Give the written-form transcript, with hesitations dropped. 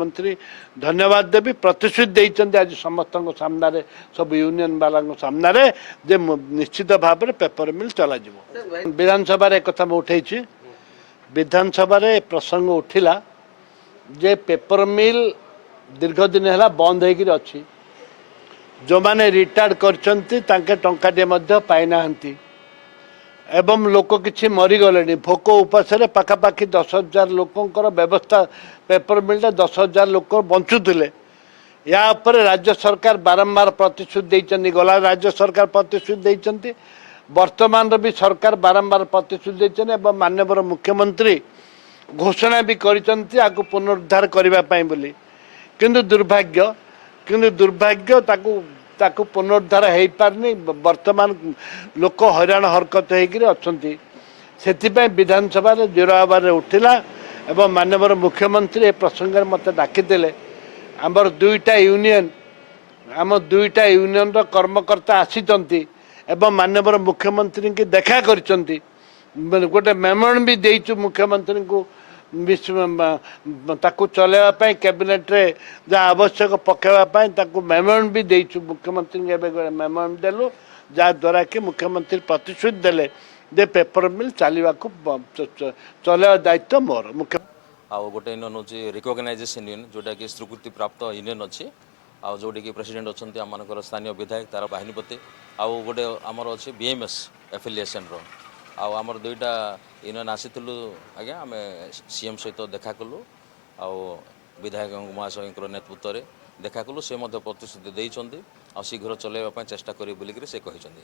मुख्यमंत्री धन्यवाद देवी प्रतिश्रुति देइचंदी आज समस्त सामने सब यूनियन वाला सामने जे निश्चित भाव में पेपर मिल चल विधानसभा एक कथा उठे विधानसभा प्रसंग उठिला जे पेपर मिल दीर्घ दिन है बंद हो अच्छी जो मैंने रिटायर्ड करछंती तांके टंकाटे मध्य पाइना एवं लोक किसी मरीगले भोक उपास पखापाखि 10,000 लोकंर व्यवस्था पेपर मिलता 10,000 लोक बंचुले या राज्य सरकार बारंबार प्रतिश्रुति देइचंती गला राज्य सरकार प्रतिश्रुति देइचंती वर्तमान भी सरकार बारंबार प्रतिश्रुति देइचंती एवं माननीय मुख्यमंत्री घोषणा भी करिसंती आगु पुनरुद्धार करने बोली किंतु दुर्भाग्य ताकू पुनरुद्धार हो पारनी वर्तमान लोक हैरान हरकत होती से विधानसभा जोर आवार उठिला एवं माननीय मुख्यमंत्री ए प्रसंग में मत डाकिदेले आमर दुईटा यूनियन कर्मकर्ता आसी एवं माननीय मुख्यमंत्री की देखा करछंती गोटे मेमोरेंडम भी देइछु मुख्यमंत्री को ताकू चलवाई कैबिनेट रे जहाँ आवश्यक पकेवाई मेमोरेंडम भी देइछु मुख्यमंत्री मेमोरेंडम देलु जहाँद्वारा कि मुख्यमंत्री प्रतिश्रुति देले जे पेपर मिल चलवा चलवा दायित्व मोर मुख्य गोटे यूनियन हूँ रिकग्नाइजेसन यूनियन जोटा कि स्वीकृति प्राप्त यूनियन अच्छी आउ जोटी कि प्रेसिडेंट अच्छा आम स्थानीय विधायक तार बाहिनीपति आउ गोटे आमर अच्छे बीएमएस एफिलिएसन आमर दुईटा यूनियन आसीलु आज्ञा आम सीएम सहित देखा कलु आउ विधायक महाशय नेतृत्व में देखा कलु से प्रतिश्रुति देइचंती आ शीघ्र चलैया चेष्टा करी बोलिक से कहिसंती।